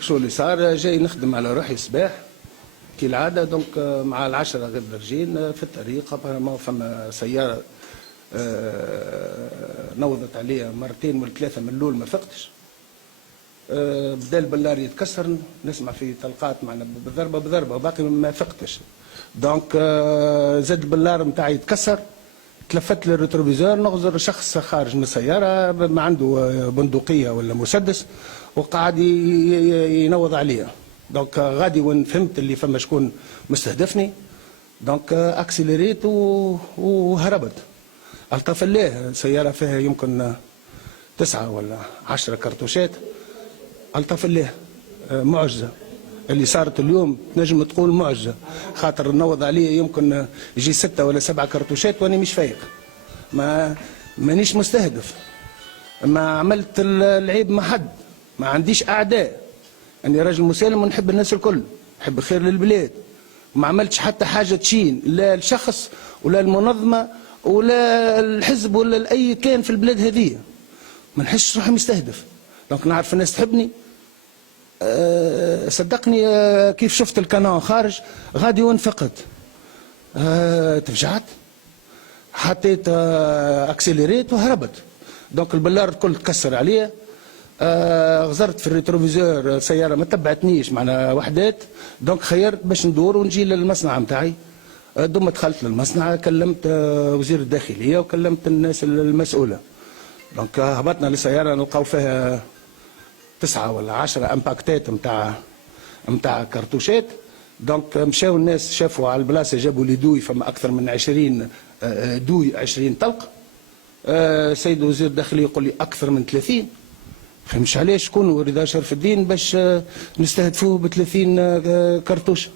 شو اللي صار؟ جاي نخدم على روحي صباح كالعاده، دونك مع العشرة غير درجين في الطريق ما فما سياره نوضت عليا مرتين ولا ثلاثه، من الاول ما فقتش. بدا البلار يتكسر، نسمع في طلقات معنا بضربه وباقي ما فقتش. دونك زاد البلار نتاعي يتكسر، تلفت للريتروفيزور نغزر شخص خارج من السياره ما عنده بندقيه ولا مسدس وقاعد ينوض عليا. دونك غادي وين فهمت اللي فما شكون مستهدفني، دونك اكسلريت وهربت. الطف الله سياره فيها يمكن 9 ولا 10 كرتوشات. الطف الله معجزه اللي صارت اليوم، تنجم تقول معجزه، خاطر نوض عليه يمكن يجي 6 ولا 7 كرتوشات واني مش فايق، مانيش مستهدف، ما عملت العيب مع حد، ما عنديش اعداء، اني راجل مسالم ونحب الناس الكل، نحب خير للبلاد، ما عملتش حتى حاجه تشين لا الشخص ولا المنظمه ولا الحزب ولا لاي كان في البلاد هذه، ما نحسش روحي مستهدف. دونك نعرف الناس تحبني، صدقني كيف شفت الكانون خارج غادي وانفقد، تفجعت، حطيت اكسلريت وهربت. دونك البلار الكل تكسر عليا، غزرت في الريتروفيزور سياره ما تبعتنيش معنا وحدات. دونك خيرت باش ندور ونجي للمصنع نتاعي. دوما دخلت للمصنع، كلمت وزير الداخليه وكلمت الناس المسؤوله. دونك هبطنا للسياره نلقاو فيها 9 ولا 10 امباكتات نتاع كرتوشات. دونك مشاو الناس شافوا على البلاصه، جابوا لي دوي، فما اكثر من 20 دوي، 20 طلق. سيد وزير الداخليه يقول لي اكثر من 30. فهمش علاش شكون رضا شرف الدين باش نستهدفوه ب 30 كرتوشه.